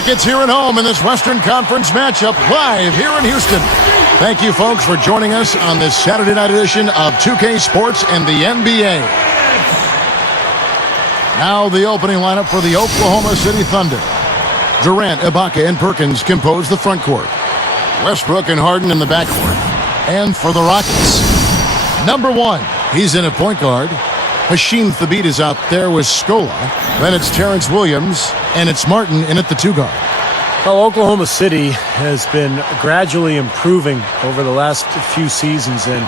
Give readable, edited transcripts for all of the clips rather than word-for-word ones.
Rockets here at home in this Western Conference matchup live here in Houston. Thank you, folks, for joining us on this Saturday night edition of 2K Sports and the NBA. Now the opening lineup for the Oklahoma City Thunder. Durant, Ibaka, and Perkins compose the front court. Westbrook and Harden in the backcourt. And for the Rockets, number 1, he's in at point guard. Hasheem Thabeet is out there with Scola. Then it's Terrence Williams, and it's Martin in at the 2 guard. Well, Oklahoma City has been gradually improving over the last few seasons, and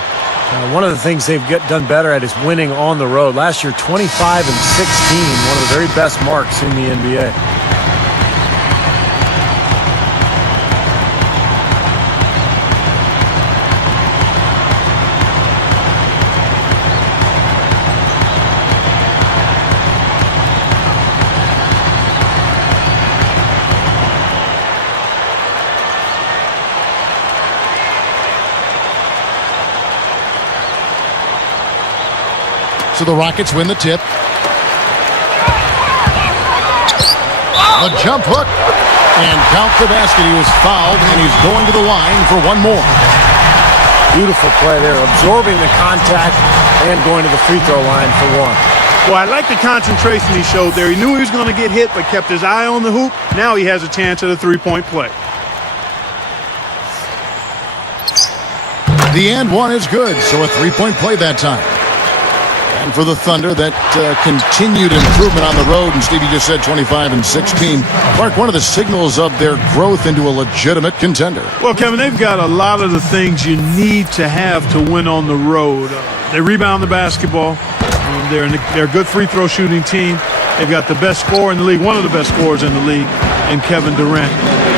one of the things they've done better at is winning on the road. Last year, 25-16, one of the very best marks in the NBA. So the Rockets win the tip. A jump hook. And count the basket. He was fouled, and he's going to the line for one more. Beautiful play there, absorbing the contact and going to the free throw line for one. Well, I like the concentration he showed there. He knew he was going to get hit, but kept his eye on the hoop. Now he has a chance at a three-point play. The and one is good, so a three-point play that time. And for the Thunder, that continued improvement on the road, and Stevie just said 25-16. Clark, one of the signals of their growth into a legitimate contender. Well, Kevin, they've got a lot of the things you need to have to win on the road. They rebound the basketball. They're a good free throw shooting team. They've got the best scorer in the league, one of the best scorers in the league, in Kevin Durant.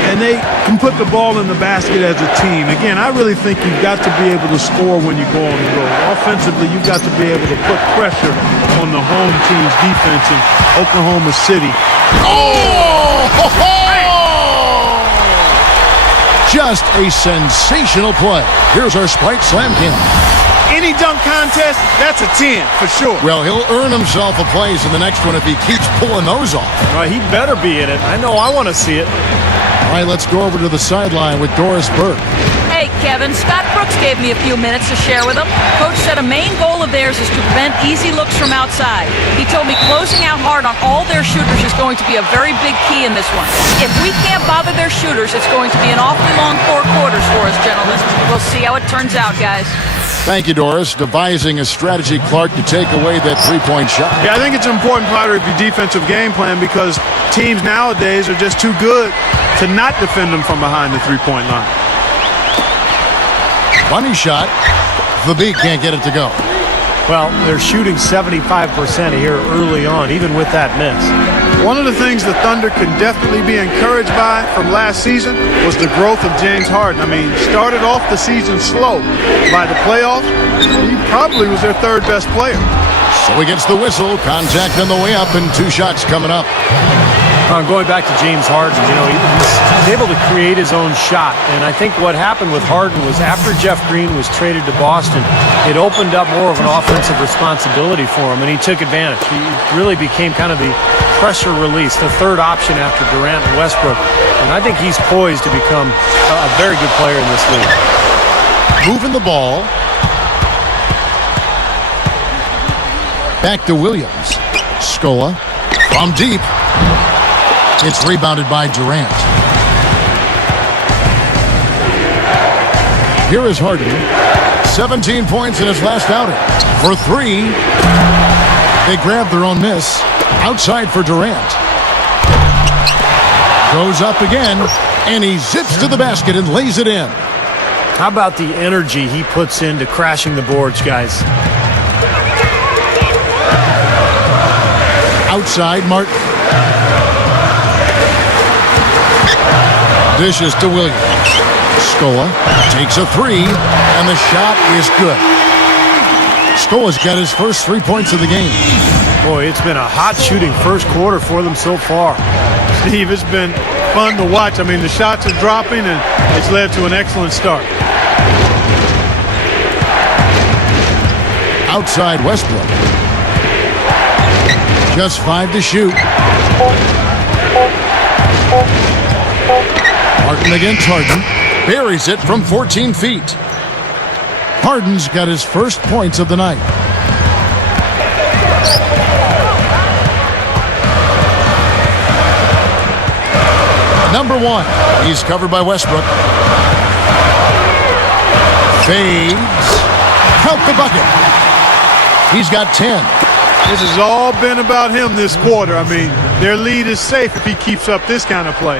And they can put the ball in the basket as a team. Again, I really think you've got to be able to score when you go on the road. Offensively, you've got to be able to put pressure on the home team's defense in Oklahoma City. Oh! Ho, ho! Just a sensational play. Here's our Sprite Slam Cam. Any dunk contest, that's a 10 for sure. Well, he'll earn himself a place in the next one if he keeps pulling those off. Well, he better be in it. I know I want to see it. All right, let's go over to the sideline with Doris Burke. Hey, Kevin, Scott Brooks gave me a few minutes to share with him. Coach said a main goal of theirs is to prevent easy looks from outside. He told me closing out hard on all their shooters is going to be a very big key in this one. If we can't bother their shooters, it's going to be an awfully long 4 quarters for us, gentlemen. We'll see how it turns out, guys. Thank you, Doris. Devising a strategy, Clark, to take away that three-point shot. Yeah, I think it's an important part of your defensive game plan because teams nowadays are just too good to not defend them from behind the three-point line. Bunny shot. The beat can't get it to go. Well, they're shooting 75% here early on, even with that miss. One of the things the Thunder can definitely be encouraged by from last season was the growth of James Harden. I mean, started off the season slow. By the playoffs, he probably was their 3rd best player. So he gets the whistle. Contact on the way up, and 2 shots coming up. Going back to James Harden, he's able to create his own shot. And I think what happened with Harden was after Jeff Green was traded to Boston, it opened up more of an offensive responsibility for him, and he took advantage. He really became kind of the pressure release, the 3rd option after Durant and Westbrook. And I think he's poised to become a very good player in this league. Moving the ball. Back to Williams. Scola from deep. It's rebounded by Durant. Here is Harden. 17 points in his last outing. For 3. They grab their own miss. Outside for Durant. Goes up again. And he zips to the basket and lays it in. How about the energy he puts into crashing the boards, guys? Outside, Martin. Dishes to Williams. Scola takes a 3, and the shot is good. Scola's got his first 3 points of the game. Boy, it's been a hot shooting first quarter for them so far. Steve, it's been fun to watch. I mean, the shots are dropping, and it's led to an excellent start. Outside Westbrook. Just 5 to shoot. Martin against Harden. Buries it from 14 feet. Harden's got his first points of the night. Number one. He's covered by Westbrook. Fades. Count the bucket. He's got 10. This has all been about him this quarter. I mean, their lead is safe if he keeps up this kind of play.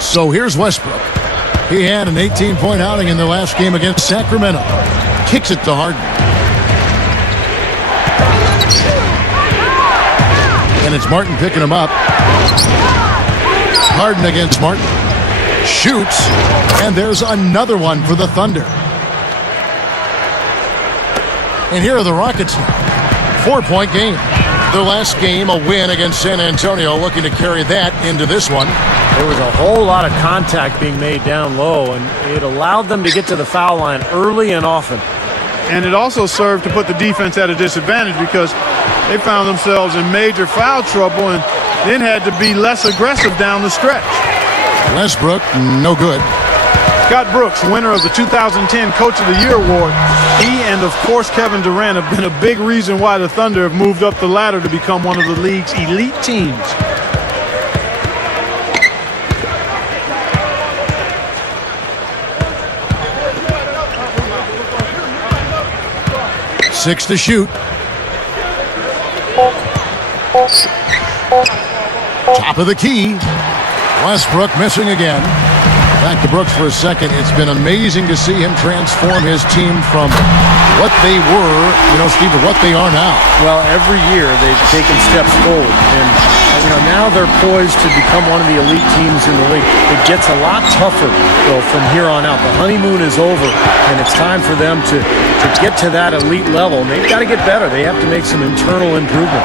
So here's Westbrook. He had an 18-point outing in the last game against Sacramento. Kicks it to Harden. And it's Martin picking him up. Harden against Martin. Shoots. And there's another one for the Thunder. And here are the Rockets now. 4-point game. Their last game, a win against San Antonio, looking to carry that into this one. There was a whole lot of contact being made down low, and it allowed them to get to the foul line early and often. And it also served to put the defense at a disadvantage because they found themselves in major foul trouble and then had to be less aggressive down the stretch. Westbrook, no good. Scott Brooks, winner of the 2010 Coach of the Year award. He and, of course, Kevin Durant have been a big reason why the Thunder have moved up the ladder to become one of the league's elite teams. Six to shoot. Top of the key. Westbrook missing again. Back to Brooks for a second. It's been amazing to see him transform his team from what they were, Steve, to what they are now. Well, every year they've taken steps forward, and now they're poised to become one of the elite teams in the league. It gets a lot tougher, though, from here on out. The honeymoon is over, and it's time for them to get to that elite level. And they've got to get better. They have to make some internal improvement.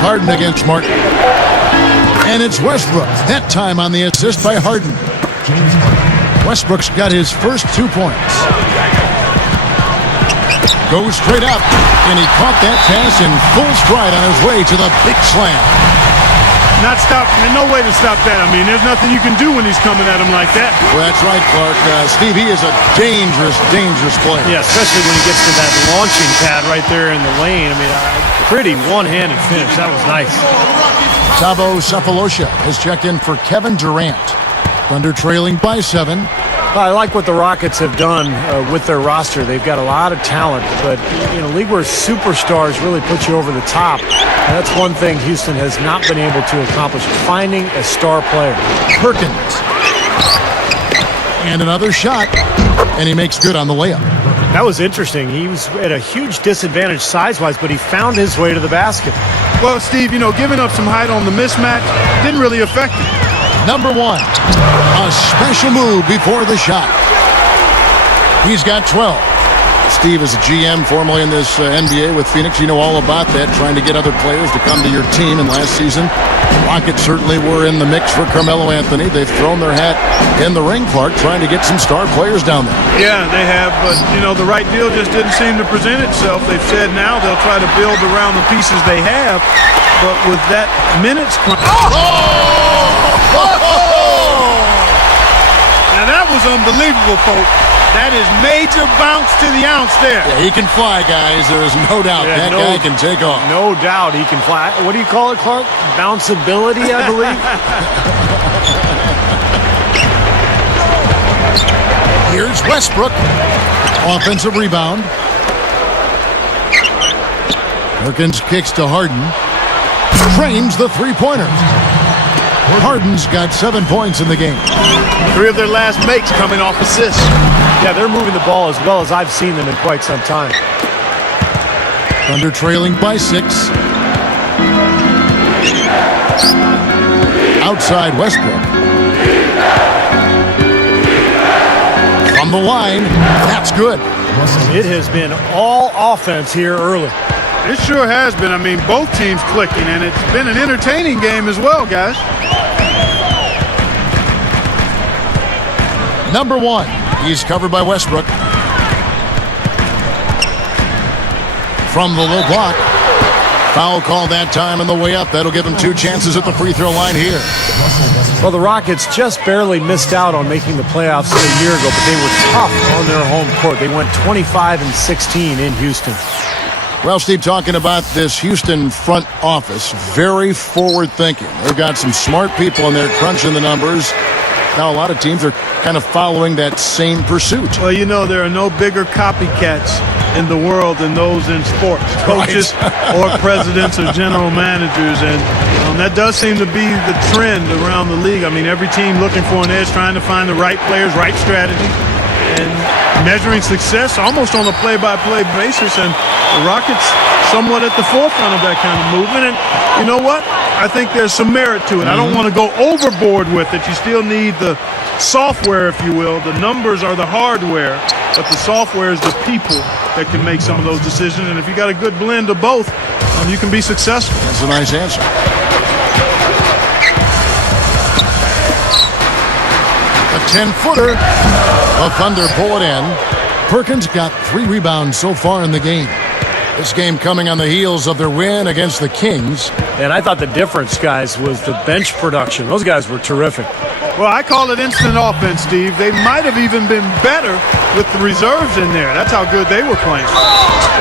Harden against Martin. And it's Westbrook, that time on the assist by Harden. Westbrook's got his first 2 points. Goes straight up, and he caught that pass in full stride on his way to the big slam. Not stop, and no way to stop that. I mean, there's nothing you can do when he's coming at him like that. Well, that's right, Clark. Steve, he is a dangerous, dangerous player. Yeah, especially when he gets to that launching pad right there in the lane. I mean, pretty one-handed finish. That was nice. Sabo Cephalosha has checked in for Kevin Durant. Thunder trailing by 7. I like what the Rockets have done with their roster. They've got a lot of talent, but in a league where superstars really put you over the top, that's one thing Houston has not been able to accomplish, finding a star player. Perkins. And another shot, and he makes good on the layup. That was interesting. He was at a huge disadvantage size-wise, but he found his way to the basket. Well, Steve, giving up some height on the mismatch didn't really affect him. Number one, a special move before the shot. He's got 12. Steve is a GM formerly in this NBA with Phoenix. You know all about that, trying to get other players to come to your team. And last season, Rockets certainly were in the mix for Carmelo Anthony. They've thrown their hat in the ring, Clark, trying to get some star players down there. Yeah, they have, but, the right deal just didn't seem to present itself. They've said now they'll try to build around the pieces they have, but with that minutes crunch. Now that was unbelievable, folks. That is major bounce to the ounce there. Yeah, he can fly, guys. There is no doubt. That guy can take off. No doubt he can fly. What do you call it, Clark? Bounceability, I believe. Here's Westbrook. Offensive rebound. Perkins kicks to Harden. Frames the three-pointer. Harden's got 7 points in the game. 3 of their last makes coming off assists. Yeah, they're moving the ball as well as I've seen them in quite some time. Thunder trailing by 6. Outside Westbrook. From the line, that's good. It has been all offense here early. It sure has been. I mean, both teams clicking, and it's been an entertaining game as well, guys. Number one, he's covered by Westbrook. from the low block. Foul call that time on the way up. That'll give him 2 chances at the free throw line here. Well, the Rockets just barely missed out on making the playoffs a year ago, but they were tough on their home court. They went 25-16 in Houston. Well, Steve, talking about this Houston front office, very forward-thinking. They've got some smart people in there crunching the numbers. Now, a lot of teams are kind of following that same pursuit. Well, you know, there are no bigger copycats in the world than those in sports, coaches or presidents or general managers. And that does seem to be the trend around the league. I mean, every team looking for an edge, trying to find the right players, right strategy, and measuring success almost on a play-by-play basis. And the Rockets somewhat at the forefront of that kind of movement. And you know what? I think there's some merit to it. I don't want to go overboard with it. You still need the software, if you will. The numbers are the hardware, but the software is the people that can make some of those decisions. And if you got a good blend of both, you can be successful. That's a nice answer. A 10-footer. The Thunder pull it in. Perkins got 3 rebounds so far in the game. This game coming on the heels of their win against the Kings. And I thought the difference, guys, was the bench production. Those guys were terrific. Well, I call it instant offense, Steve. They might have even been better with the reserves in there. That's how good they were playing.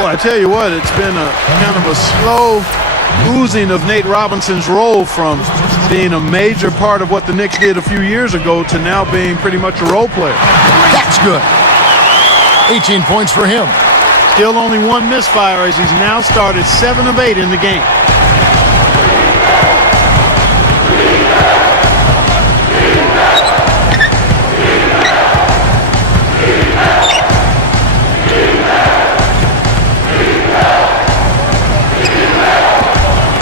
Well, I tell you what, it's been a kind of a slow oozing of Nate Robinson's role from being a major part of what the Knicks did a few years ago to now being pretty much a role player. That's good. 18 points for him. Still only 1 misfire as he's now started 7 of 8 in the game.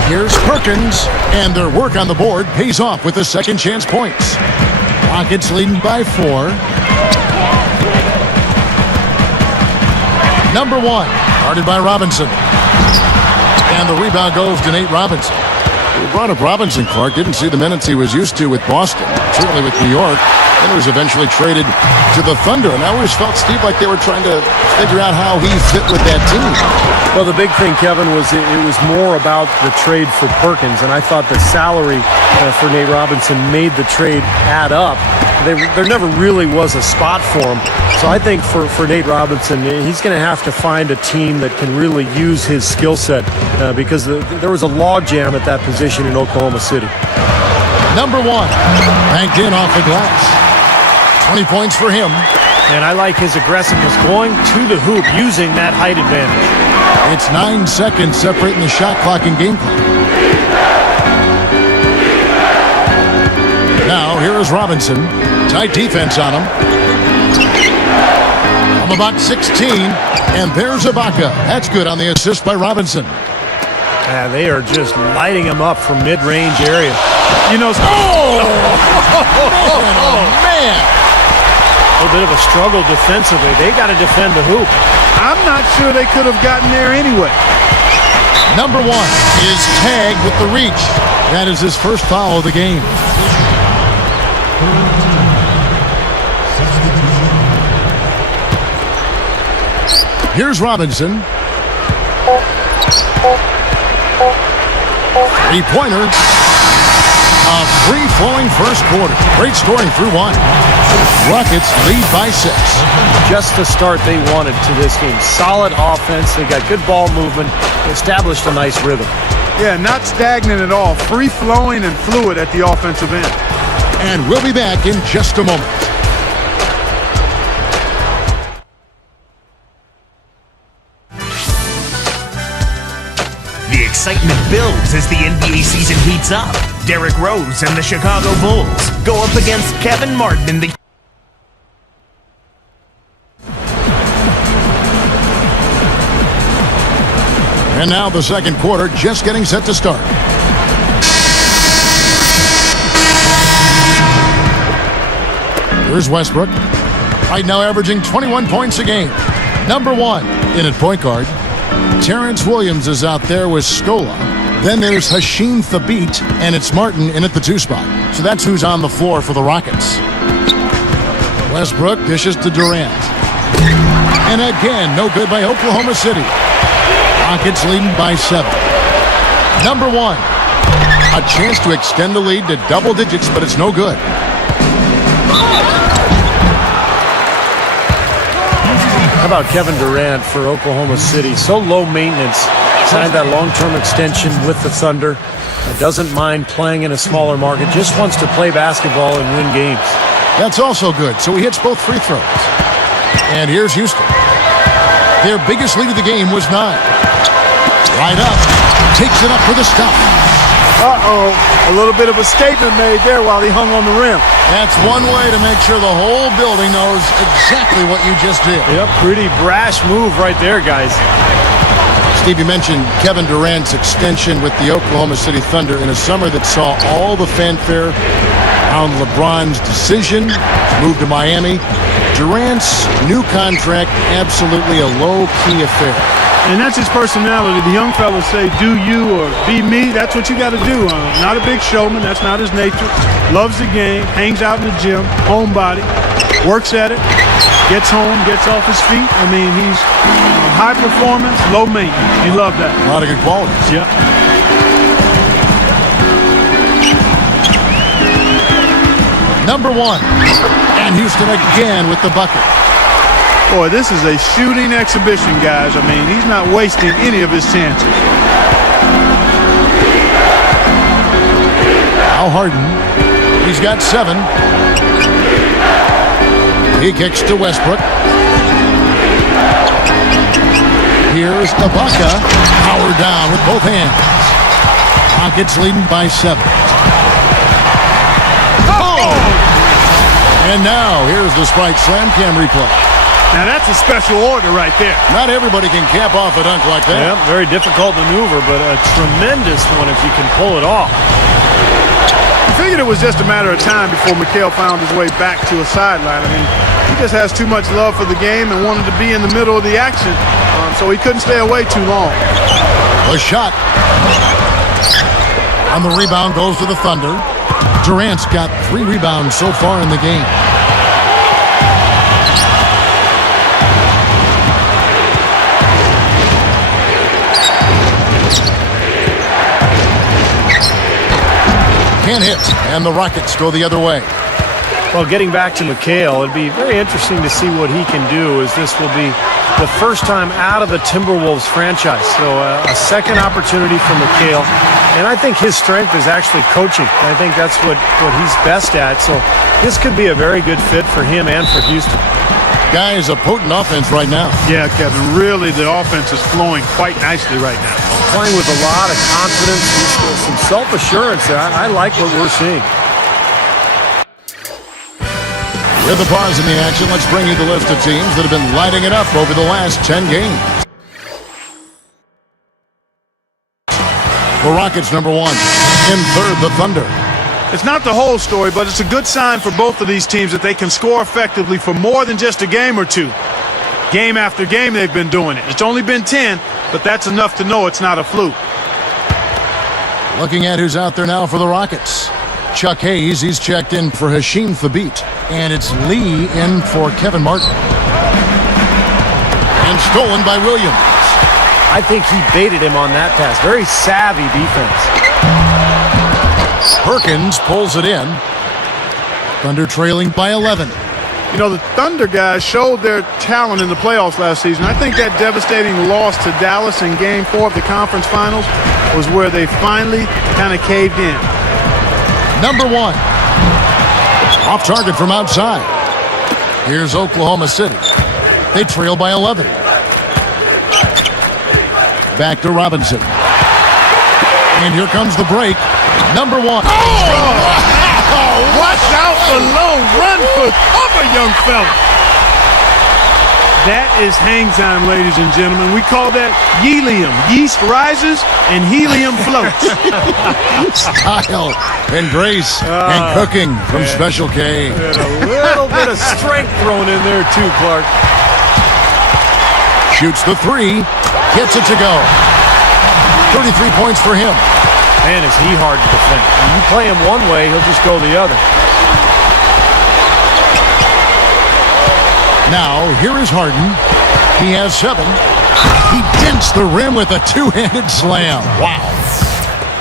Here's Perkins, and their work on the board pays off with the second chance points. Rockets leading by 4. Number 1, guarded by Robinson. And the rebound goes to Nate Robinson. We brought up Robinson, Clark. Didn't see the minutes he was used to with Boston, certainly with New York. Then he was eventually traded to the Thunder. And I always felt, Steve, like they were trying to figure out how he fit with that team. Well, the big thing, Kevin, was it was more about the trade for Perkins. And I thought the salary for Nate Robinson made the trade add up. There never really was a spot for him. So I think for Nate Robinson, he's going to have to find a team that can really use his skill set because there was a logjam at that position in Oklahoma City. Number 1, banked in off the glass. 20 points for him. And I like his aggressiveness going to the hoop using that height advantage. It's 9 seconds separating the shot clock and game clock. Now, here is Robinson. Tight defense on him. From about 16, and there's Ibaka. That's good on the assist by Robinson. Yeah, they are just lighting him up from mid-range area. You know, Man. A little bit of a struggle defensively. They got to defend the hoop. I'm not sure they could have gotten there anyway. Number 1 is tagged with the reach. That is his first foul of the game. Here's Robinson. 3-pointer. A free-flowing first quarter. Great scoring through 1. Rockets lead by 6. Just the start they wanted to this game. Solid offense. They got good ball movement. Established a nice rhythm. Yeah, not stagnant at all. Free-flowing and fluid at the offensive end. And we'll be back in just a moment. The excitement builds as the NBA season heats up. Derrick Rose and the Chicago Bulls go up against Kevin Martin in the... And now the second quarter just getting set to start. Here's Westbrook. Right now averaging 21 points a game. Number 1 in at point guard. Terrence Williams is out there with Scola. Then there's Hasheem Thabit, and it's Martin in at the 2 spot. So that's who's on the floor for the Rockets. Westbrook dishes to Durant. And again, no good by Oklahoma City. Rockets leading by 7. Number 1. A chance to extend the lead to double digits, but it's no good. How about Kevin Durant for Oklahoma City? So low maintenance. Signed that long-term extension with the Thunder. Doesn't mind playing in a smaller market. Just wants to play basketball and win games. That's also good. So he hits both free throws. And here's Houston. Their biggest lead of the game was 9. Right up. Takes it up for the stuff. Uh-oh. A little bit of a statement made there while he hung on the rim. That's one way to make sure the whole building knows exactly what you just did. Yep, pretty brash move right there, guys. Steve, you mentioned Kevin Durant's extension with the Oklahoma City Thunder in a summer that saw all the fanfare around LeBron's decision to move to Miami. Durant's new contract, absolutely a low-key affair. And that's his personality. The young fellas say, do you or be me. That's what you got to do. Not a big showman. That's not his nature. Loves the game. Hangs out in the gym. Homebody. Works at it. Gets home. Gets off his feet. I mean, he's high performance, low maintenance. You love that. A lot of good qualities. Yeah. Number 1. And Houston again with the bucket. Boy, this is a shooting exhibition, guys. I mean, he's not wasting any of his chances. Now Harden. He's got 7. He kicks to Westbrook. Here's Ibaka. Powered down with both hands. Rockets leading by 7. Oh! And now, here's the Sprite Slam Cam replay. Now, that's a special order right there. Not everybody can cap off a dunk like that. Yeah, very difficult maneuver, but a tremendous one if you can pull it off. I figured it was just a matter of time before Mikal found his way back to a sideline. I mean, he just has too much love for the game and wanted to be in the middle of the action, so he couldn't stay away too long. A shot. On the rebound goes to the Thunder. Durant's got 3 rebounds so far in the game. Can't hit, and the Rockets go the other way. Well, getting back to Mikal, it'd be very interesting to see what he can do, as this will be the first time out of the Timberwolves franchise. So a second opportunity for Mikal. And I think his strength is actually coaching. I think that's what he's best at. So this could be a very good fit for him and for Houston. Guy is a potent offense right now. Yeah, Kevin, really the offense is flowing quite nicely right now. Playing with a lot of confidence, some self-assurance. I like what we're seeing. With the pause in the action, let's bring you the list of teams that have been lighting it up over the last 10 games. The Rockets, number 1. In third, the Thunder. It's not the whole story, but it's a good sign for both of these teams that they can score effectively for more than just a game or two. Game after game, they've been doing it. It's only been 10, but that's enough to know it's not a fluke. Looking at who's out there now for the Rockets. Chuck Hayes, he's checked in for Hasheem Thabit. And it's Lee in for Kevin Martin. And stolen by Williams. I think he baited him on that pass. Very savvy defense. Perkins pulls it in. Thunder trailing by 11. You know, the Thunder guys showed their talent in the playoffs last season. I think that devastating loss to Dallas in Game 4 of the conference finals was where they finally kind of caved in. Number 1. Off target from outside. Here's Oklahoma City. They trail by 11. Back to Robinson. And here comes the break. Number 1. Oh, watch out for low run foot of a young fella. That is hang time, ladies and gentlemen. We call that helium. Yeast rises and helium floats. Style and grace and cooking from Special K. And a little bit of strength thrown in there too, Clark. Shoots the 3. Gets it to go. 33 points for him. Man, is he hard to defend. When you play him one way, he'll just go the other. Now, here is Harden. He has 7. He dents the rim with a two-handed slam. Wow.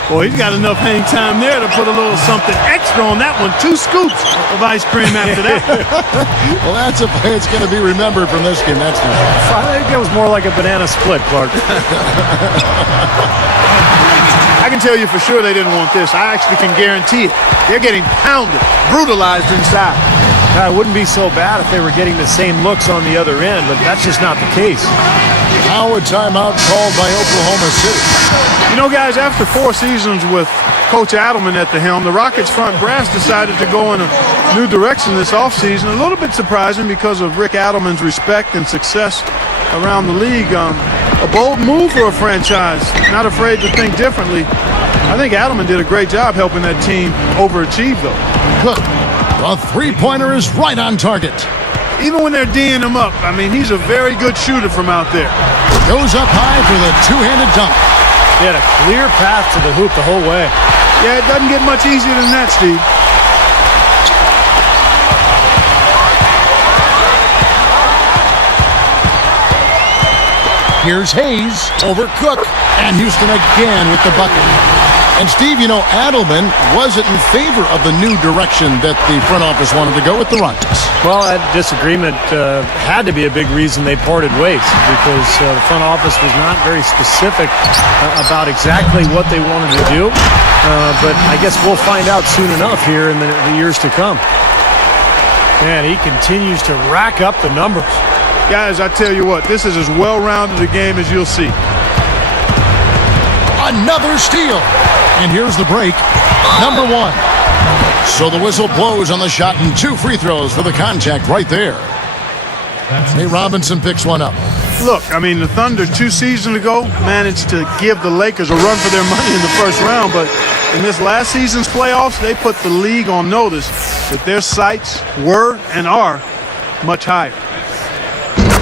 Boy, he's got enough hang time there to put a little something extra on that one. 2 scoops of ice cream after that. Well, that's a play that's going to be remembered from this game. That's for sure. I think it was more like a banana split, Clark. I can tell you for sure they didn't want this. I actually can guarantee it. They're getting pounded, brutalized inside. It wouldn't be so bad if they were getting the same looks on the other end, but that's just not the case. Now a timeout called by Oklahoma City. You know, guys, after 4 seasons with Coach Adelman at the helm, the Rockets front brass decided to go in a new direction this offseason. A little bit surprising because of Rick Adelman's respect and success around the league. A bold move for a franchise, not afraid to think differently. I think Adelman did a great job helping that team overachieve, though. Cook, the three-pointer is right on target. Even when they're D'ing him up, I mean, he's a very good shooter from out there. Goes up high for the two-handed dunk. He had a clear path to the hoop the whole way. Yeah, it doesn't get much easier than that, Steve. Here's Hayes over Cook, and Houston again with the bucket. And Steve, you know, Adelman wasn't in favor of the new direction that the front office wanted to go with the Rockets. Well, that disagreement had to be a big reason they parted ways, because the front office was not very specific about exactly what they wanted to do. But I guess we'll find out soon enough here in the years to come. Man, he continues to rack up the numbers. Guys, I tell you what, this is as well-rounded a game as you'll see. Another steal. And here's the break. Number 1. So the whistle blows on the shot and 2 free throws for the contact right there. Nate Robinson picks one up. Look, I mean, the Thunder 2 seasons ago managed to give the Lakers a run for their money in the first round, but in this last season's playoffs, they put the league on notice that their sights were and are much higher.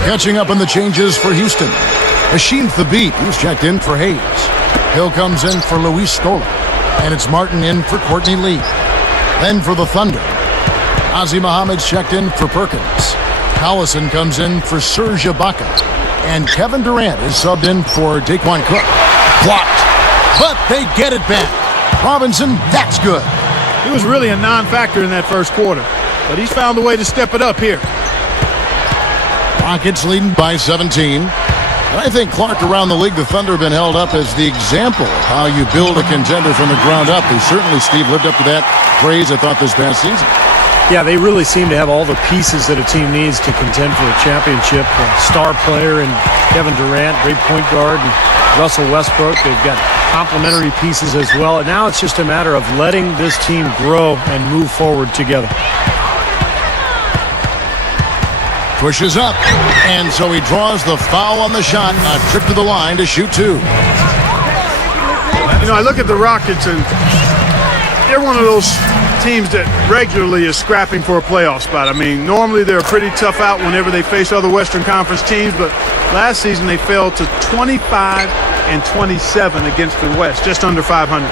Catching up on the changes for Houston. Hashim Thabit, who's checked in for Hayes. Hill comes in for Luis Scola. And it's Martin in for Courtney Lee. Then for the Thunder, Ozzie Muhammad's checked in for Perkins. Collison comes in for Serge Ibaka. And Kevin Durant is subbed in for Daquan Cook. Blocked. But they get it back. Robinson, that's good. He was really a non-factor in that first quarter, but he's found a way to step it up here. Rockets leading by 17. And I think, Clark, around the league, the Thunder have been held up as the example of how you build a contender from the ground up. They certainly, Steve, lived up to that praise, I thought, this past season. Yeah, they really seem to have all the pieces that a team needs to contend for a championship. A star player in Kevin Durant, great point guard, and Russell Westbrook. They've got complementary pieces as well. And now it's just a matter of letting this team grow and move forward together. Pushes up, and so he draws the foul on the shot. A trip to the line to shoot 2. You know, I look at the Rockets, and they're one of those teams that regularly is scrapping for a playoff spot. I mean, normally they're a pretty tough out whenever they face other Western Conference teams, but last season they fell to 25-27 against the West, just under 500.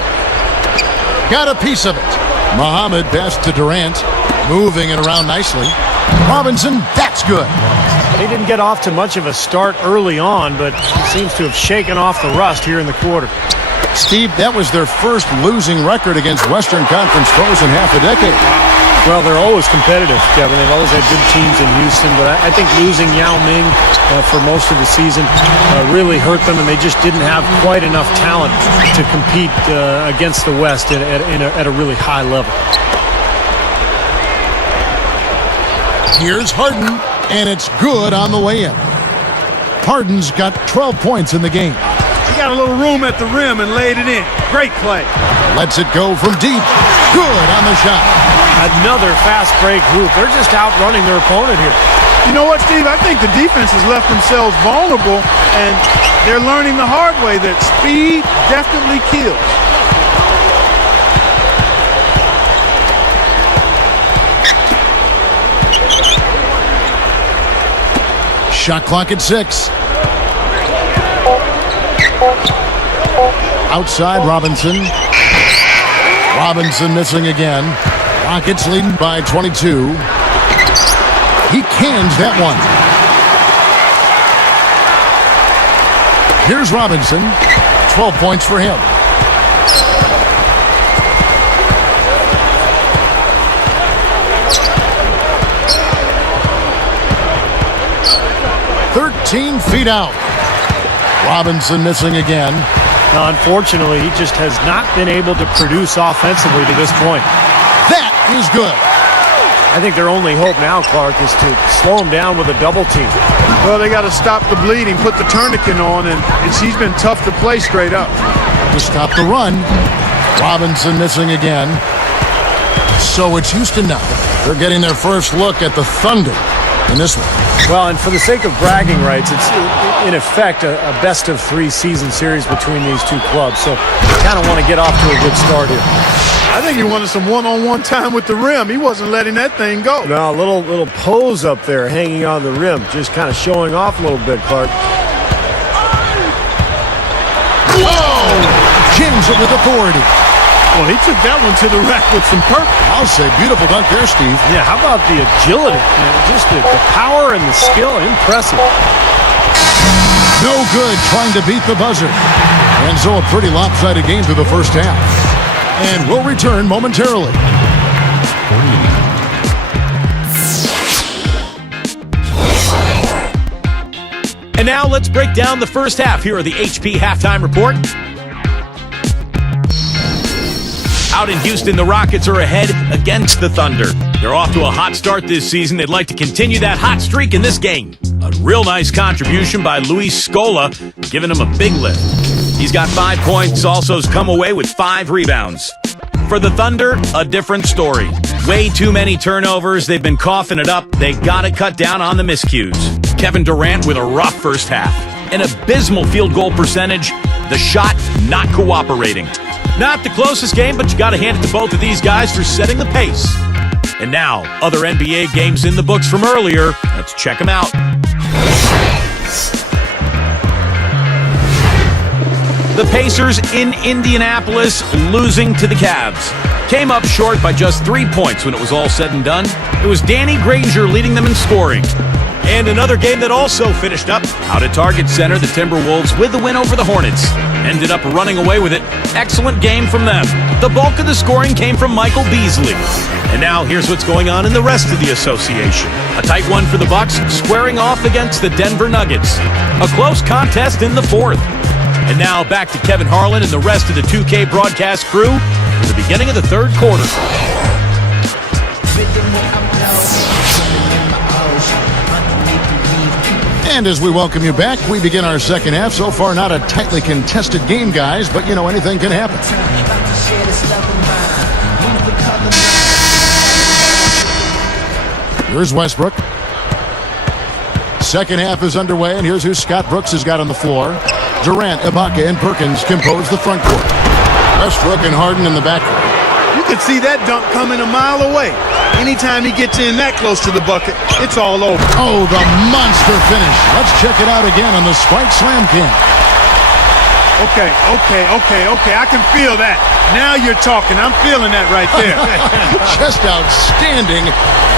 Got a piece of it. Muhammad passed to Durant, moving it around nicely. Robinson, that's good. They didn't get off to much of a start early on, but he seems to have shaken off the rust here in the quarter. Steve, that was their first losing record against Western Conference foes in half a decade. Well, they're always competitive, Kevin. They've always had good teams in Houston, but I think losing Yao Ming for most of the season really hurt them, and they just didn't have quite enough talent to compete against the West at a really high level. Here's Harden, and it's good on the way in. Harden's got 12 points in the game. He got a little room at the rim and laid it in. Great play. Lets it go from deep. Good on the shot. Another fast break group. They're just outrunning their opponent here. You know what, Steve? I think the defense has left themselves vulnerable, and they're learning the hard way that speed definitely kills. Shot clock at 6. Outside Robinson. Robinson missing again. Rockets leading by 22. He cans that one. Here's Robinson. 12 points for him. "13 feet out." Robinson missing again. Now, unfortunately, he just has not been able to produce offensively to this point. That is good. I think their only hope now, Clark, is to slow him down with a double team. Well, they got to stop the bleeding, put the tourniquet on, and he's been tough to play straight up. To stop the run. Robinson missing again. So it's Houston now. They're getting their first look at the Thunder in this one. Well, and for the sake of bragging rights, it's in effect a best-of-3 season series between these two clubs. So you kind of want to get off to a good start here. I think he wanted some one-on-one time with the rim. He wasn't letting that thing go. Now, a little pose up there hanging on the rim, just kind of showing off a little bit, Clark. Whoa! Jams it with authority. Well, he took that one to the rack with some purpose. I'll say beautiful dunk there, Steve. Yeah, how about the agility? You know, just the power and the skill, impressive. No good trying to beat the buzzer. And so a pretty lopsided game through the first half. And we'll return momentarily. And now let's break down the first half. Here are the HP Halftime Report. Out in Houston, the Rockets are ahead against the Thunder. They're off to a hot start this season. They'd like to continue that hot streak in this game. A real nice contribution by Luis Scola, giving him a big lift. He's got 5 points, also has come away with 5 rebounds. For the Thunder, a different story. Way too many turnovers. They've been coughing it up. They got to cut down on the miscues. Kevin Durant with a rough first half. An abysmal field goal percentage. The shot not cooperating. Not the closest game, but you got to hand it to both of these guys for setting the pace. And now, other NBA games in the books from earlier. Let's check them out. The Pacers in Indianapolis losing to the Cavs. Came up short by just 3 points when it was all said and done. It was Danny Granger leading them in scoring. And another game that also finished up out at Target Center, the Timberwolves with the win over the Hornets. Ended up running away with it. Excellent game from them. The bulk of the scoring came from Michael Beasley. And now here's what's going on in the rest of the association. A tight one for the Bucks, squaring off against the Denver Nuggets. A close contest in the fourth. And now back to Kevin Harlan and the rest of the 2K broadcast crew for the beginning of the third quarter. And as we welcome you back, we begin our second half. So far, not a tightly contested game, guys, but, you know, anything can happen. Here's Westbrook. Second half is underway, and here's who Scott Brooks has got on the floor. Durant, Ibaka, and Perkins compose the front court. Westbrook and Harden in the backcourt. You could see that dunk coming a mile away. Anytime he gets in that close to the bucket, it's all over. Oh, the monster finish. Let's check it out again on the Spike Slam Cam. Okay. I can feel that. Now you're talking. I'm feeling that right there. Just outstanding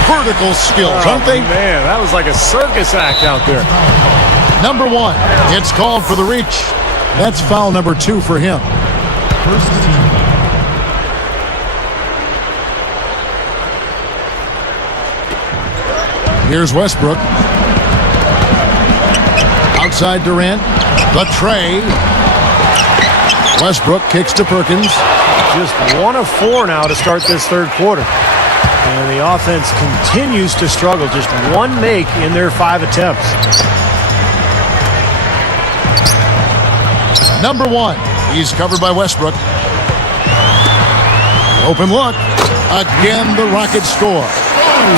vertical skills, aren't they? Man, that was like a circus act out there. Number 1, it's called for the reach. That's foul number 2 for him. First team. Here's Westbrook. Outside Durant. The tray. Westbrook kicks to Perkins. Just 1 of 4 now to start this third quarter. And the offense continues to struggle. Just 1 make in their 5 attempts. Number 1. He's covered by Westbrook. Open look. Again, the Rockets score.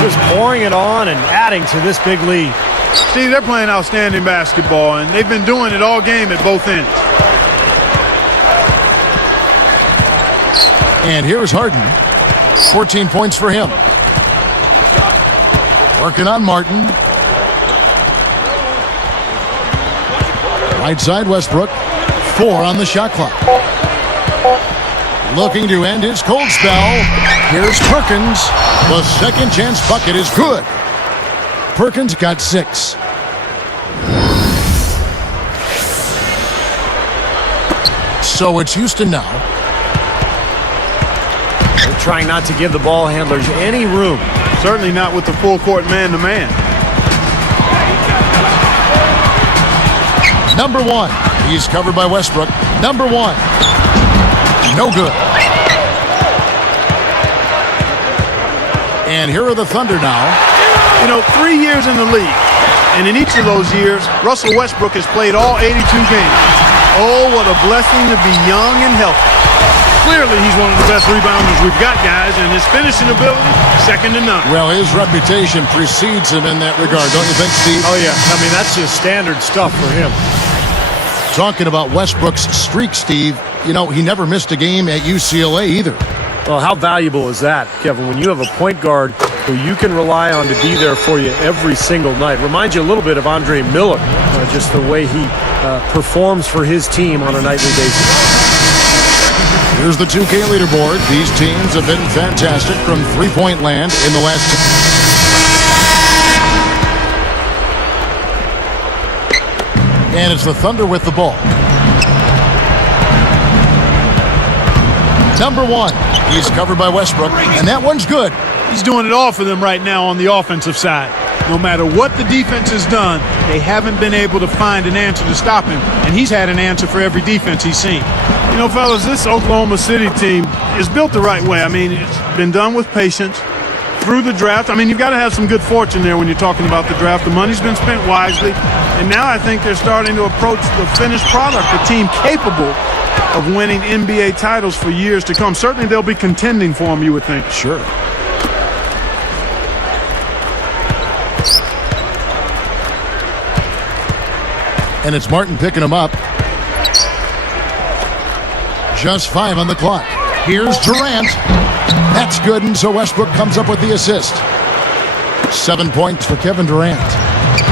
Just pouring it on and adding to this big lead. Steve, they're playing outstanding basketball, and they've been doing it all game at both ends. And here's Harden. 14 points for him. Working on Martin. Right side Westbrook. 4 on the shot clock. Looking to end his cold spell. Here's Perkins. The second chance bucket is good. Perkins got 6. So it's Houston now. They're trying not to give the ball handlers any room. Certainly not with the full court man-to-man. Number 1. He's covered by Westbrook. Number 1. No good. And here are the Thunder now. You know, 3 years in the league, and in each of those years, Russell Westbrook has played all 82 games. Oh, what a blessing to be young and healthy. Clearly, he's one of the best rebounders we've got, guys, and his finishing ability, second to none. Well, his reputation precedes him in that regard, don't you think, Steve? Oh, yeah. I mean, that's just standard stuff for him. Talking about Westbrook's streak, Steve, you know, he never missed a game at UCLA either. Well, how valuable is that, Kevin, when you have a point guard who you can rely on to be there for you every single night? Reminds you a little bit of Andre Miller, just the way he performs for his team on a nightly basis. Here's the 2K leaderboard. These teams have been fantastic from three-point land in the last and it's the Thunder with the ball. Number 1. He's covered by Westbrook, and that one's good. He's doing it all for them right now on the offensive side. No matter what the defense has done, they haven't been able to find an answer to stop him, and he's had an answer for every defense he's seen. You know, fellas, this Oklahoma City team is built the right way. I mean, it's been done with patience through the draft. I mean, you've got to have some good fortune there when you're talking about the draft. The money's been spent wisely, and now I think they're starting to approach the finished product, a team capable of winning NBA titles for years to come. Certainly they'll be contending for them, you would think. Sure. And it's Martin picking him up. Just 5 on the clock. Here's Durant. That's good, and so Westbrook comes up with the assist. 7 points for Kevin Durant.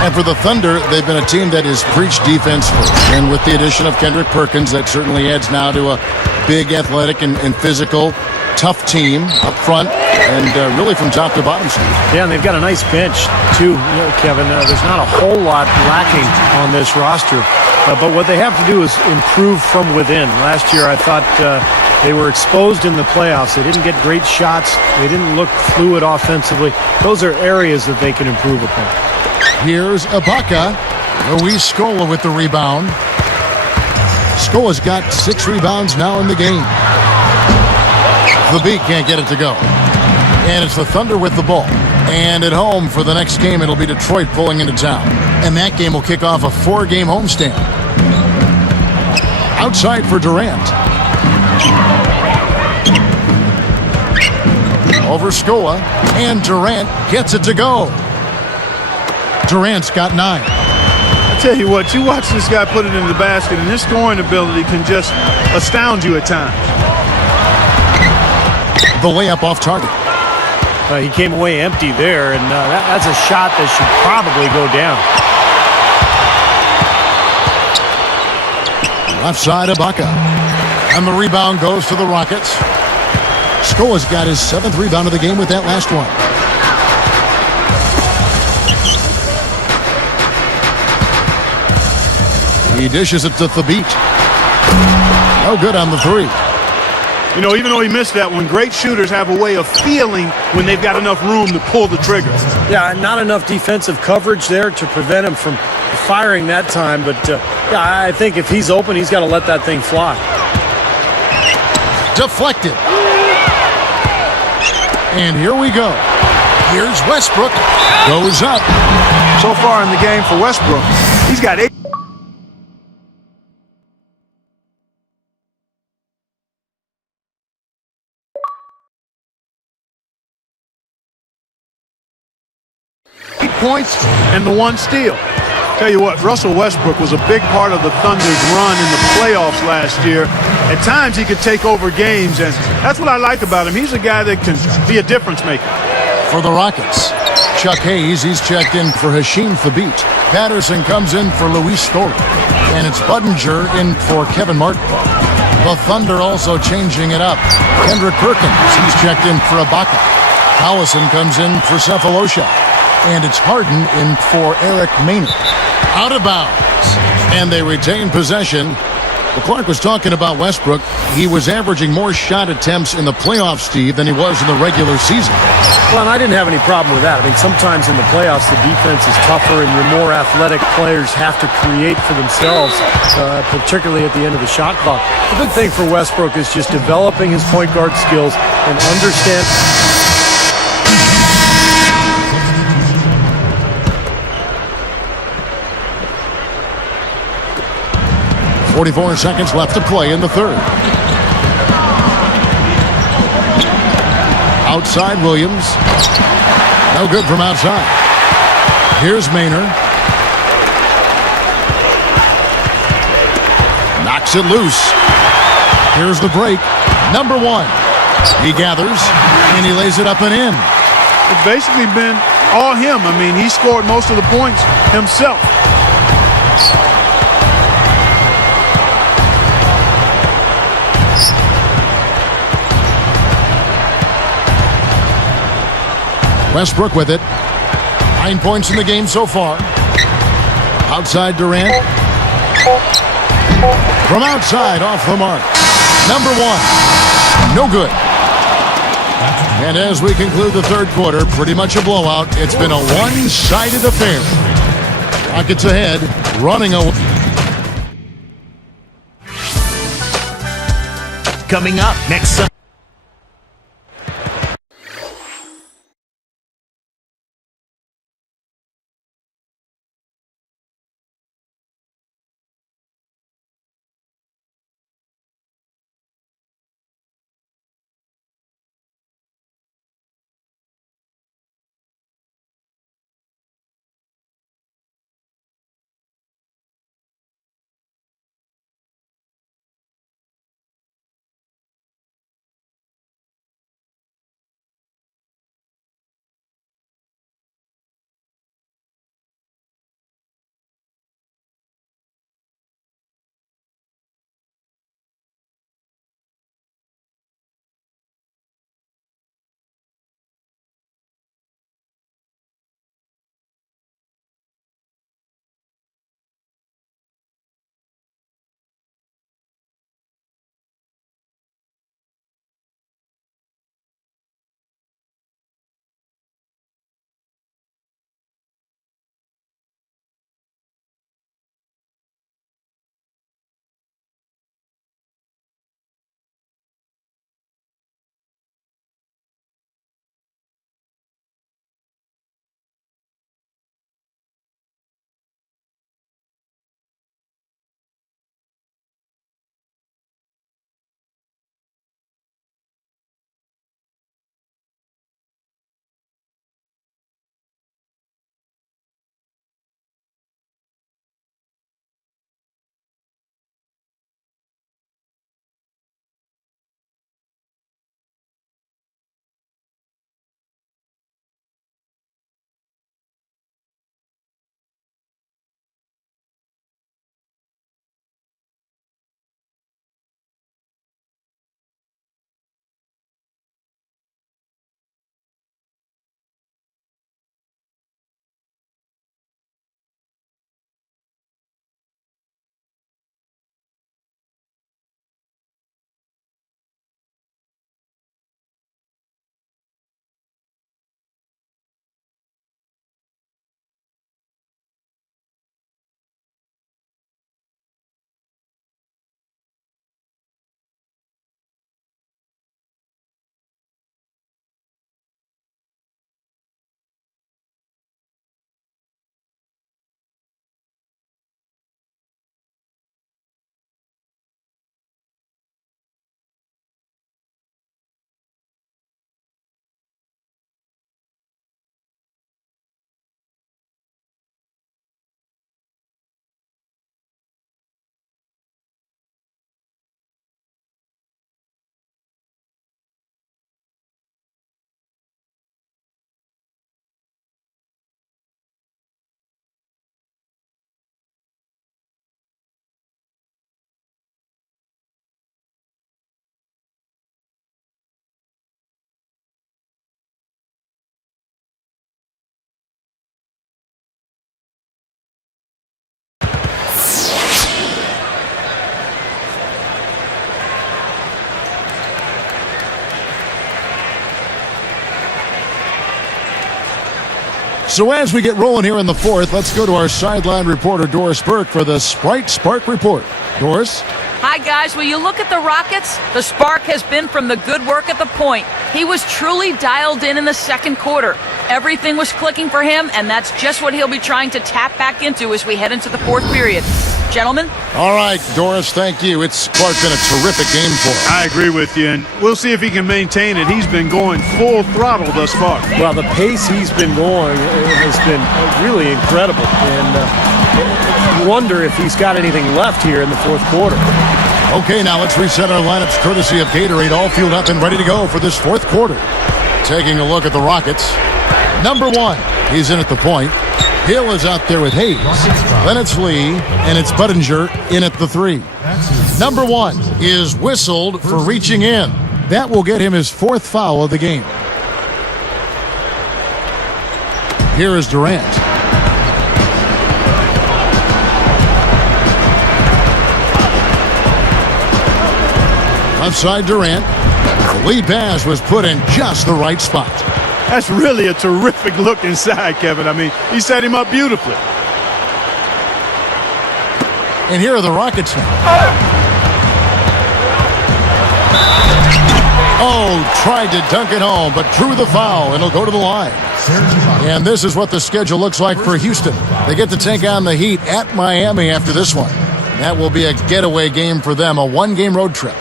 And for the Thunder, they've been a team that has preached defense first. And with the addition of Kendrick Perkins, that certainly adds now to a big, athletic, and physical, tough team up front. And really from top to bottom, Steve. Yeah, and they've got a nice bench, too, Kevin. There's not a whole lot lacking on this roster. But what they have to do is improve from within. Last year, I thought they were exposed in the playoffs. They didn't get great shots. They didn't look fluid offensively. Those are areas that they can improve upon. Here's Ibaka. Luis Scola with the rebound. Scola's got 6 rebounds now in the game. The beat can't get it to go. And it's the Thunder with the ball. And at home for the next game, it'll be Detroit pulling into town. And that game will kick off a 4-game homestand. Outside for Durant. Over Scola. And Durant gets it to go. Durant's got 9. I tell you what, you watch this guy put it in the basket, and his scoring ability can just astound you at times. The layup off target. He came away empty there, and that's a shot that should probably go down. Left side, Ibaka. And the rebound goes to the Rockets. Scola's got his 7th rebound of the game with that last one. He dishes it to Thabit. No good on the 3. You know, even though he missed that one, great shooters have a way of feeling when they've got enough room to pull the trigger. Yeah, not enough defensive coverage there to prevent him from firing that time. But, yeah, I think if he's open, he's got to let that thing fly. Deflected. And here we go. Here's Westbrook. Goes up. So far in the game for Westbrook, he's got 8. Points and the 1 steal. Tell you what, Russell Westbrook was a big part of the Thunder's run in the playoffs last year. At times he could take over games, and that's what I like about him. He's a guy that can be a difference maker. For the Rockets, Chuck Hayes, he's checked in for Hasheem Thabit. Patterson comes in for Luis Scola. And it's Budinger in for Kevin Martin. The Thunder also changing it up. Kendrick Perkins, he's checked in for Ibaka. Collison comes in for Cephalosha. And it's Harden in for Eric Maynard. Out of bounds. And they retain possession Well, Clark was talking about Westbrook. He was averaging more shot attempts in the playoffs, Steve, than he was in the regular season. Well, and I didn't have any problem with that. I mean, sometimes in the playoffs, the defense is tougher and your more athletic players have to create for themselves, particularly at the end of the shot clock. The big thing for Westbrook is just developing his point guard skills and understand. 44 seconds left to play in the third. Outside Williams. No good from outside. Here's Maynard. Knocks it loose. Here's the break. Number one. He gathers, and he lays it up and in. It's basically been all him. I mean, he scored most of the points himself. Westbrook with it. 9 points in the game so far. Outside Durant. From outside, off the mark. Number one. No good. And as we conclude the third quarter, pretty much a blowout. It's been a one-sided affair. Rockets ahead, running away. Coming up next Sunday. So as we get rolling here in the fourth, let's go to our sideline reporter, Doris Burke, for the Sprite Spark Report. Doris? Hi, guys. Will you look at the Rockets? The spark has been from the good work at the point. He was truly dialed in the second quarter. Everything was clicking for him, and that's just what he'll be trying to tap back into as we head into the fourth period. Gentlemen? All right, Doris, thank you. It's Clark been a terrific game for him. I agree with you, and we'll see if he can maintain it. He's been going full throttle thus far. Well, the pace he's been going has been really incredible, and you wonder if he's got anything left here in the fourth quarter. Okay, now let's reset our lineups courtesy of Gatorade, all fueled up and ready to go for this fourth quarter. Taking a look at the Rockets. Number 1, he's in at the point. Hill is out there with Hayes. Then it's Lee, and it's Budinger in at the 3. Number 1 is whistled for reaching in. That will get him his 4th foul of the game. Here is Durant. Outside Durant. The lead pass was put in just the right spot. That's really a terrific look inside, Kevin. I mean, he set him up beautifully. And here are the Rockets now. Oh, tried to dunk it home, but drew the foul, and it'll go to the line. And this is what the schedule looks like for Houston. They get to take on the Heat at Miami after this one. That will be a getaway game for them, a one-game road trip.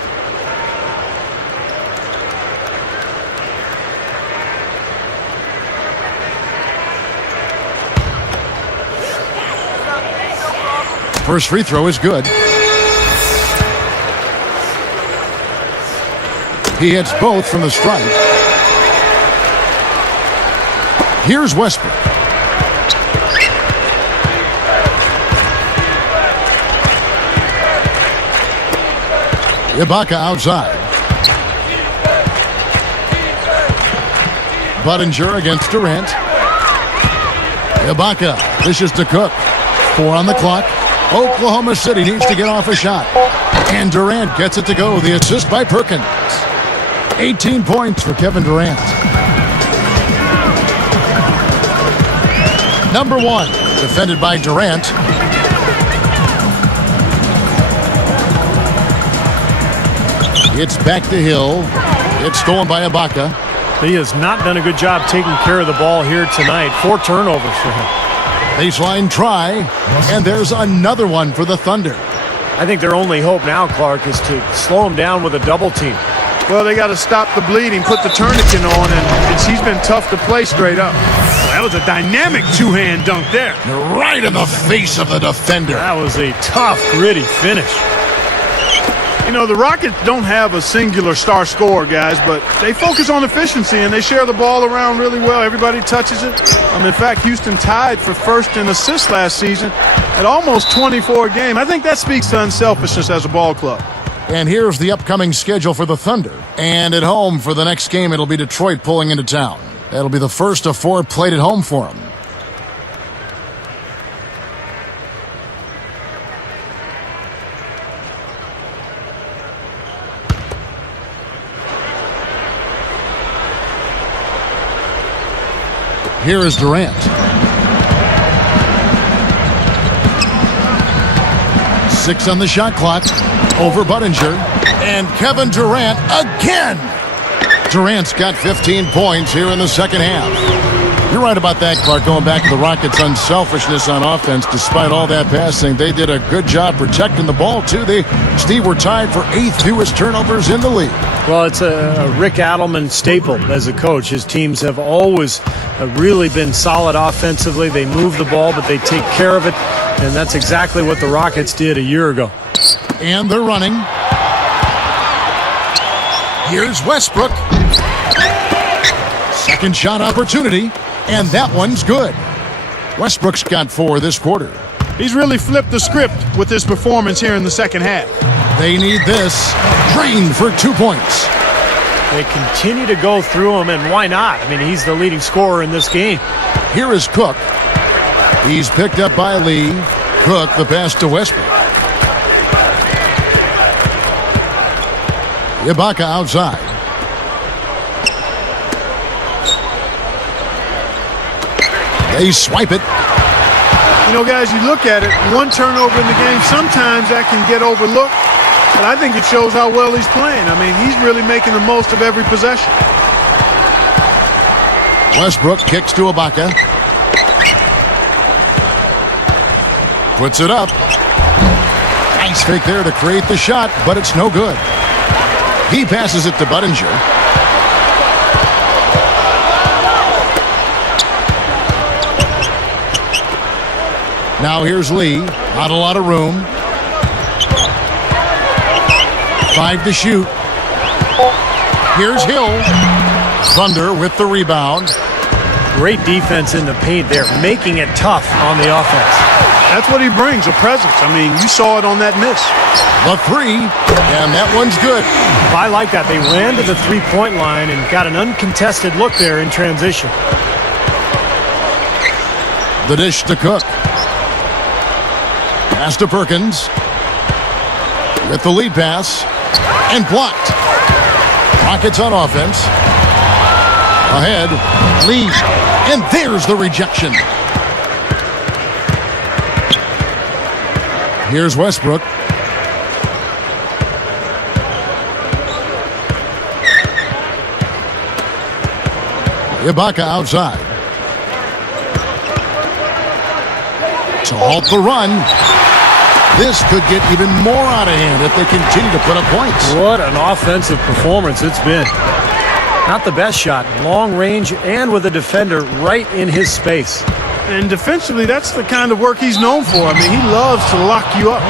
First free throw is good. He hits both from the stripe. Here's Westbrook. Ibaka outside. Budinger against Durant. Ibaka dishes to Cook. 4 on the clock. Oklahoma City needs to get off a shot. And Durant gets it to go. The assist by Perkins. 18 points for Kevin Durant. Number 1, defended by Durant. It's back to Hill. It's stolen by Ibaka. He has not done a good job taking care of the ball here tonight. 4 turnovers for him. Baseline try, and there's another one for the Thunder. I think their only hope now, Clark, is to slow him down with a double team. Well, they got to stop the bleeding, put the tourniquet on, and he's been tough to play straight up. That was a dynamic two-hand dunk there. Right in the face of the defender. That was a tough, gritty finish. You know, the Rockets don't have a singular star scorer, guys, but they focus on efficiency, and they share the ball around really well. Everybody touches it. In fact, Houston tied for first in assists last season at almost 24 a game. I think that speaks to unselfishness as a ball club. And here's the upcoming schedule for the Thunder. And at home for the next game, it'll be Detroit pulling into town. That'll be the first of 4 played at home for them. Here is Durant. 6 on the shot clock. Over Budinger. And Kevin Durant again. Durant's got 15 points here in the second half. You're right about that, Clark. Going back to the Rockets' unselfishness on offense, despite all that passing, they did a good job protecting the ball, too. Steve, were tied for 8th fewest turnovers in the league. Well, it's a Rick Adelman staple as a coach. His teams have always really been solid offensively. They move the ball, but they take care of it, and that's exactly what the Rockets did a year ago. And they're running. Here's Westbrook. Second shot opportunity, and that one's good. Westbrook's got 4 this quarter. He's really flipped the script with his performance here in the second half. They need this. Green for 2 points. They continue to go through him, and why not? I mean, he's the leading scorer in this game. Here is Cook. He's picked up by Lee. Cook, the pass to Westbrook. Ibaka outside. They swipe it. You know, guys, you look at it, one turnover in the game, sometimes that can get overlooked, but I think it shows how well he's playing. I mean, he's really making the most of every possession. Westbrook kicks to Ibaka. Puts it up. Nice fake there to create the shot, but it's no good. He passes it to Budinger. Now here's Lee. Not a lot of room. 5 to shoot. Here's Hill. Thunder with the rebound. Great defense in the paint there, making it tough on the offense. That's what he brings, a presence. I mean, you saw it on that miss. The 3, and that one's good. I like that. They ran to the three-point line and got an uncontested look there in transition. The dish to Cook. Pass to Perkins. With the lead pass. And blocked. Rockets on offense. Ahead. Lee. And there's the rejection. Here's Westbrook. Ibaka outside. To halt the run. This could get even more out of hand if they continue to put up points. What an offensive performance it's been. Not the best shot, long range, and with a defender right in his space. And defensively, that's the kind of work he's known for. I mean, he loves to lock you up.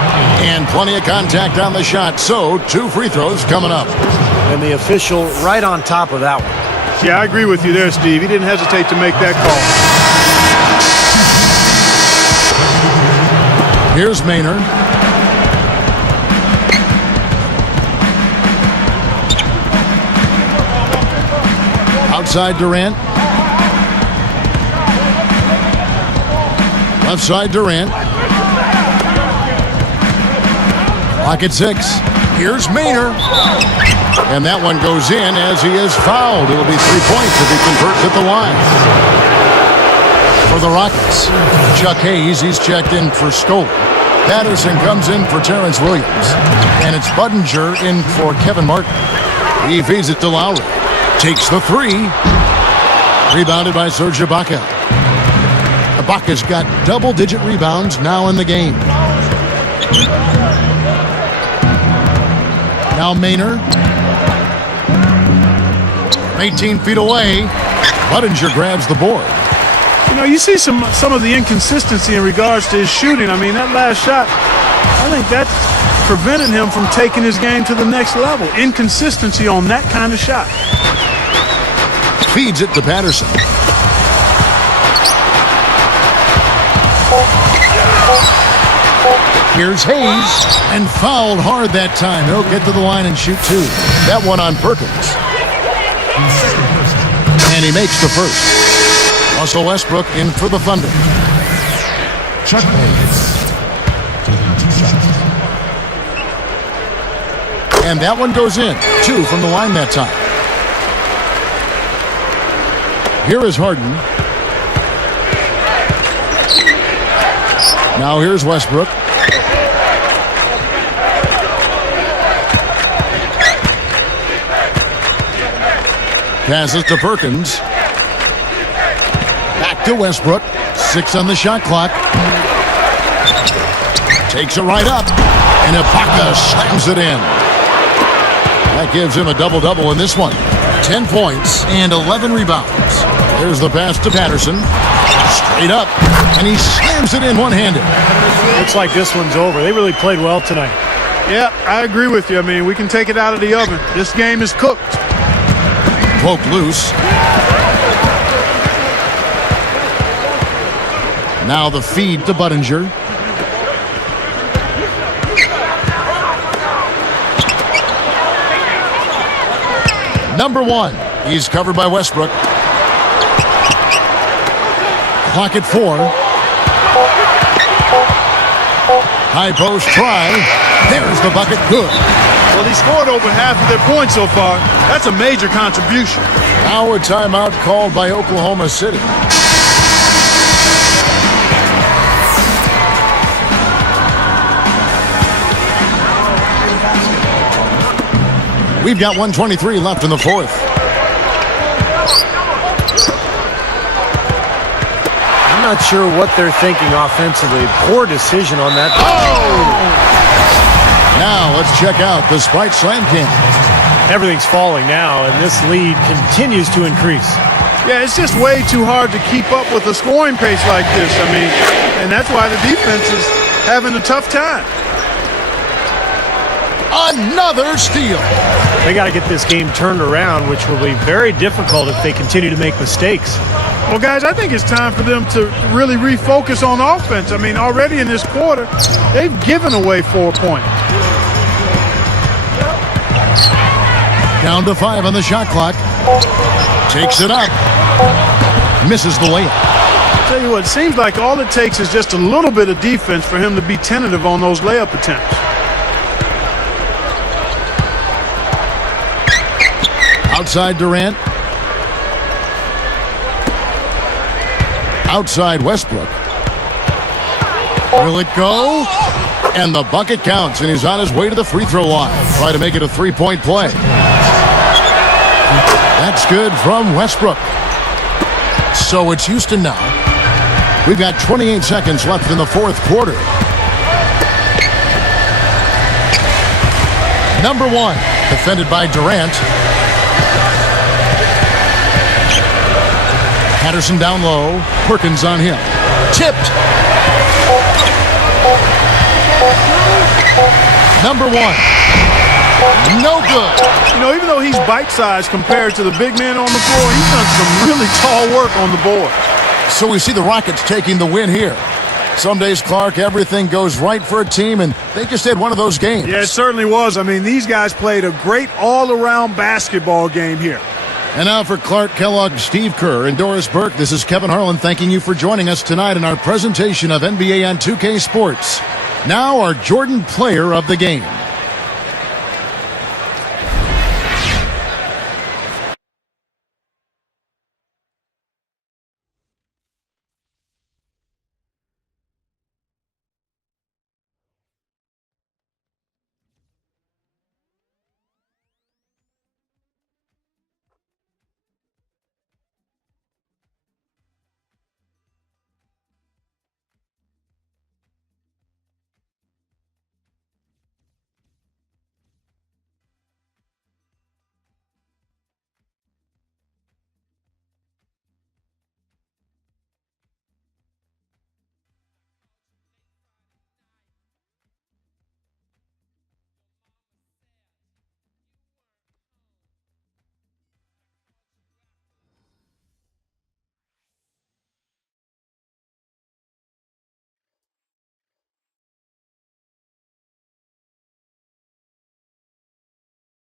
And plenty of contact on the shot, so 2 free throws coming up. And the official right on top of that one. Yeah, I agree with you there, Steve. He didn't hesitate to make that call. Here's Maynard. Outside Durant. Left side Durant. Clock at 6. Here's Maynard. And that one goes in as he is fouled. It'll be 3 points if he converts at the line. For the Rockets, Chuck Hayes, he's checked in for Scola. Patterson comes in for Terrence Williams. And it's Budinger in for Kevin Martin. He feeds it to Lowry. Takes the 3. Rebounded by Serge Ibaka. Ibaka's got double-digit rebounds now in the game. Now Maynard. 18 feet away. Budinger grabs the board. You know, you see some of the inconsistency in regards to his shooting. I mean, that last shot, I think that's prevented him from taking his game to the next level. Inconsistency on that kind of shot. Feeds it to Patterson. Here's Hayes, and fouled hard that time. He'll get to the line and shoot 2. That one on Perkins. And he makes the first. Russell Westbrook in for the Thunder. Chuck Hayes taking 2 shots. And that one goes in. 2 from the line that time. Here is Harden. Now here's Westbrook. Passes to Perkins. Back to Westbrook. 6 on the shot clock. Takes it right up. And Ibaka slams it in. That gives him a double-double in this one. 10 points and 11 rebounds. There's the pass to Patterson. Straight up. And he slams it in one-handed. Looks like this one's over. They really played well tonight. Yeah, I agree with you. I mean, we can take it out of the oven. This game is cooked. Poke loose. Now the feed to Budinger. Number 1. He's covered by Westbrook. Clock at 4. High post try. There's the bucket. Good. Well, he scored over half of their points so far. That's a major contribution. Now a timeout called by Oklahoma City. We've got 1:23 left in the fourth. I'm not sure what they're thinking offensively. Poor decision on that. Now let's check out the Sprite Slam Cam. Everything's falling now, and this lead continues to increase. Yeah, it's just way too hard to keep up with a scoring pace like this. I mean, and that's why the defense is having a tough time. Another steal. They got to get this game turned around, which will be very difficult if they continue to make mistakes. Well, guys, I think it's time for them to really refocus on offense. I mean, already in this quarter, they've given away 4 points. Down to 5 on the shot clock. Takes it up. Misses the layup. I'll tell you what, it seems like all it takes is just a little bit of defense for him to be tentative on those layup attempts. Outside Durant. Outside Westbrook. Will it go? And the bucket counts, and he's on his way to the free throw line. Try to make it a three-point play. That's good from Westbrook. So it's Houston now. We've got 28 seconds left in the fourth quarter. Number 1, defended by Durant. Patterson down low. Perkins on him. Tipped. Number 1. No good. You know, even though he's bite-sized compared to the big man on the floor, he's done some really tall work on the board. So we see the Rockets taking the win here. Some days, Clark, everything goes right for a team, and they just had one of those games. Yeah, it certainly was. I mean, these guys played a great all-around basketball game here. And now for Clark Kellogg, Steve Kerr, and Doris Burke, this is Kevin Harlan thanking you for joining us tonight in our presentation of NBA on 2K Sports. Now our Jordan Player of the Game.